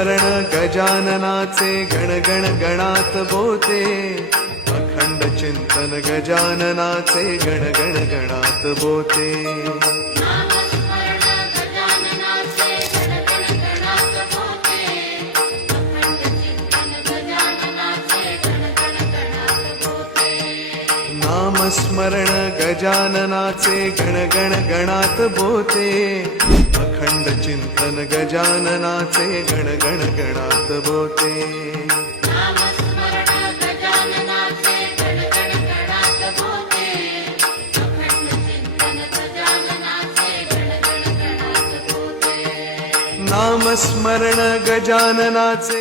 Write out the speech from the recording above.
नामस्मरण गजाननाचे गण गण गणात बोते, अखंड चिंतन गजाननाचे गण गण गणात बोते। नामस्मरण गजाननाचे गण गण गणात बोते, अखंड चिंतन गजाननाचे गण गण गणात बोते। नामस्मरण गजाननाचे